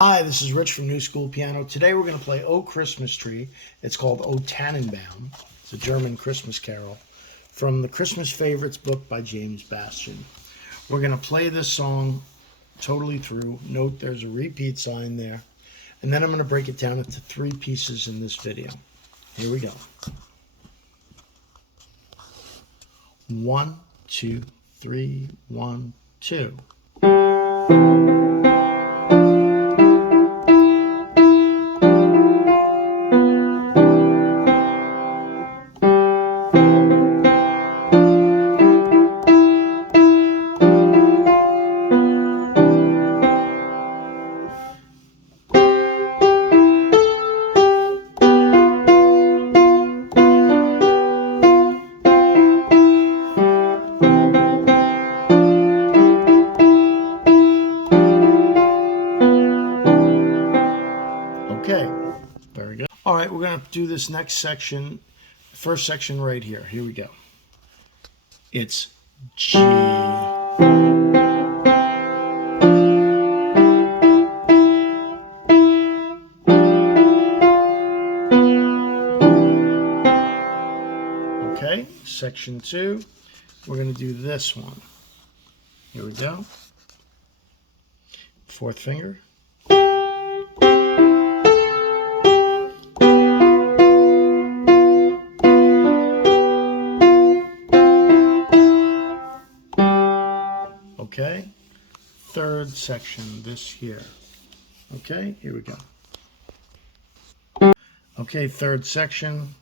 Hi, this is Rich from Newschoolpiano. Today we're going to play O Christmas Tree. It's called O Tannenbaum. It's a German Christmas carol from the Christmas Favorites book by James Bastien. We're going to play this song totally through. Note there's a repeat sign there. And then I'm going to break it down into 3 pieces in this video. Here we go. 1, 2, 3, 1, 2. Okay, very good. All right, we're going to do this next section, first section right here. Here we go. It's G. Okay, section 2, we're going to do this one. Here we go. 4th finger. Okay, 3rd section, this here. Okay, here we go. Okay, 3rd section.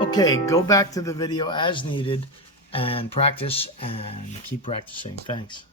Okay, go back to the video as needed and practice and keep practicing. Thanks.